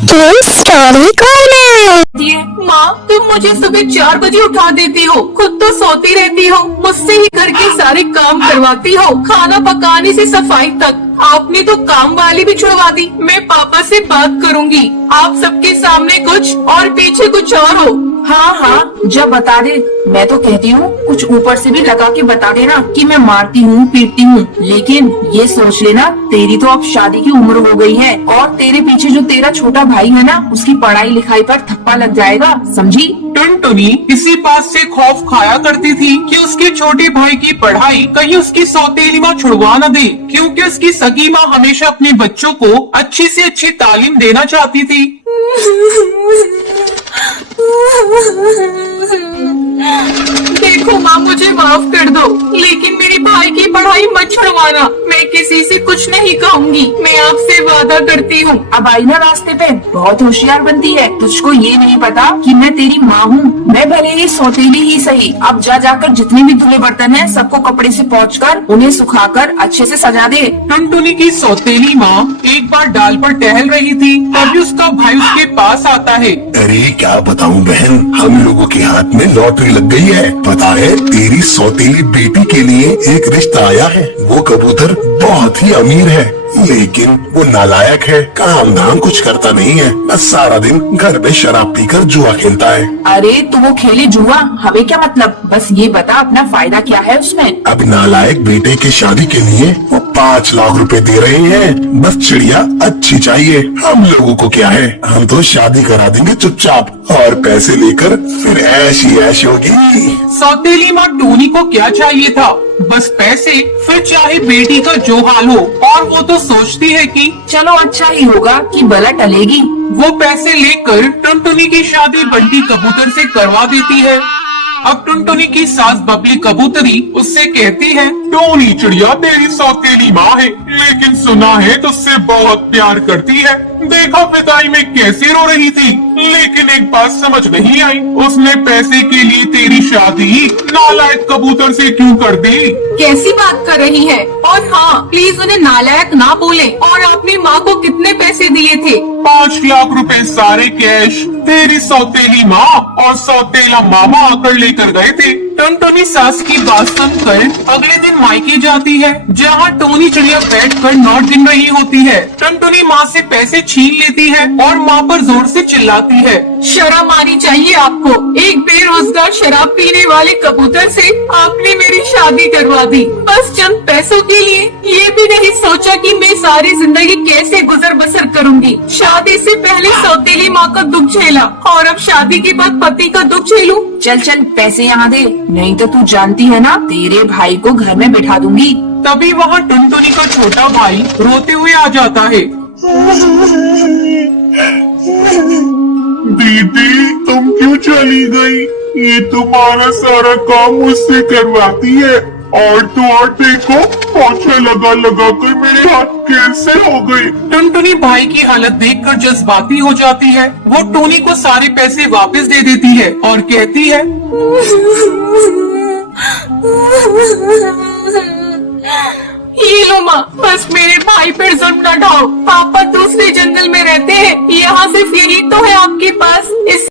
की स्टोरी कौन है? माँ, तुम मुझे सुबह 4 बजे उठा देती हो, खुद तो सोती रहती हो, मुझसे ही घर के सारे काम करवाती हो, खाना पकाने से सफाई तक। आपने तो काम वाली भी छुड़वा दी। मैं पापा से बात करूंगी। आप सबके सामने कुछ और पीछे कुछ और हो। हाँ हाँ, जब बता दे। मैं तो कहती हूँ कुछ ऊपर से भी लगा के बता देना कि मैं मारती हूँ पीटती हूँ, लेकिन ये सोच लेना तेरी तो अब शादी की उम्र हो गई है और तेरे पीछे जो तेरा छोटा भाई है ना, उसकी पढ़ाई लिखाई पर थप्पा लग जाएगा, समझी? टुनटुनी इसी बात से खौफ खाया करती थी कि उसके छोटे भाई की पढ़ाई कहीं उसकी सौतेली माँ छुड़वा न दे, क्योंकि उसकी सगी माँ हमेशा अपने बच्चों को अच्छी से अच्छी तालीम देना चाहती थी। देखो माँ, मुझे माफ कर दो, लेकिन मेरे भाई की पढ़ाई मत छुड़वाना। मैं किसी से कुछ नहीं कहूँगी, मैं आपसे वादा करती हूँ। अब आई ना रास्ते पे, बहुत होशियार बनती है। तुझको ये नहीं पता कि मैं तेरी माँ हूँ। मैं भले ही सौतेली ही सही, अब जा जाकर जितने भी धुले बर्तन हैं सबको कपड़े से पोंछकर उन्हें सुखाकर अच्छे से सजा दे। टुनटुनी की सौतेली माँ एक बार डाल पर टहल रही थी, तभी उसका भाई उसके पास आता है। अरे क्या बताऊं बहन, हम लोगों के हाथ में लॉटरी लग गई है। पता है, तेरी सौतेली बेटी के लिए एक रिश्ता आया है। वो कबूतर बहुत ही अमीर है, लेकिन वो नालायक है, काम धाम कुछ करता नहीं है, बस सारा दिन घर में शराब पीकर जुआ खेलता है। अरे तो वो खेले जुआ, हमें क्या मतलब? बस ये बता अपना फायदा क्या है उसमें? अब नालायक बेटे की शादी के लिए वो 5 लाख रुपए दे रहे हैं। बस चिड़िया अच्छी चाहिए। हम लोगों को क्या है, हम तो शादी करा देंगे चुपचाप और पैसे लेकर फिर ऐश ही ऐश होगी। सौतेली माँ टोनी को क्या चाहिए था? बस पैसे, फिर चाहे बेटी का जो हाल हो। और वो तो सोचती है कि चलो अच्छा ही होगा कि बला टलेगी। वो पैसे लेकर टुनटुनी की शादी बंटी कबूतर से करवा देती है। अब टुनटुनी की सास बबली कबूतरी उससे कहती है, टोनी चिड़िया तेरी सौतेली माँ है, लेकिन सुना है तुझसे बहुत प्यार करती है। देखा विदाई में कैसे रो रही थी, लेकिन एक बात समझ नहीं आई, उसने पैसे के लिए तेरी शादी नालायक कबूतर से क्यों कर दी? कैसी बात कर रही है? और हाँ, प्लीज उन्हें नालायक ना बोले। और आपने माँ को कितने पैसे दिए थे? 5 लाख रुपए सारे कैश तेरी सौतेली माँ और सौतेला मामा आकर लेकर गए थे। टुनटुनी सास की बात सुनकर अगले दिन मायके जाती है, जहाँ टोनी चिड़िया बैठकर नोट गिन रही होती है। टुनटुनी माँ से पैसे छीन लेती है और माँ पर जोर से चिल्लाती है, शर्म आनी चाहिए आपको। एक बेरोजगार शराब पीने वाले कबूतर से आपने मेरी शादी करवा दी, बस चंद पैसों के लिए। ये भी नहीं सोचा कि मैं सारी जिंदगी कैसे गुजर बसर करूंगी। शादी से पहले सौतेली माँ का दुख झेला और अब शादी के बाद पति का दुख झेलूं। चल चल पैसे यहाँ दे, नहीं तो तू जानती है ना तेरे भाई को घर में बिठा दूंगी। तभी वहाँ टुनटुनी का छोटा भाई रोते हुए आ जाता है। दीदी तुम क्यों चली गई? ये तुम्हारा सारा काम मुझसे करवाती है और तो और देखो, पोछा लगा लगा कर मेरे हाथ कैसे हो गए। टुनटुनी भाई की हालत देखकर जज्बाती हो जाती है। वो टोनी को सारे पैसे वापस दे देती है और कहती है, ये लो माँ, बस मेरे भाई पर जुल्म न ढाओ। पापा दूसरे जंगल में रहते हैं, यहाँ सिर्फ यही तो है आपके पास। इस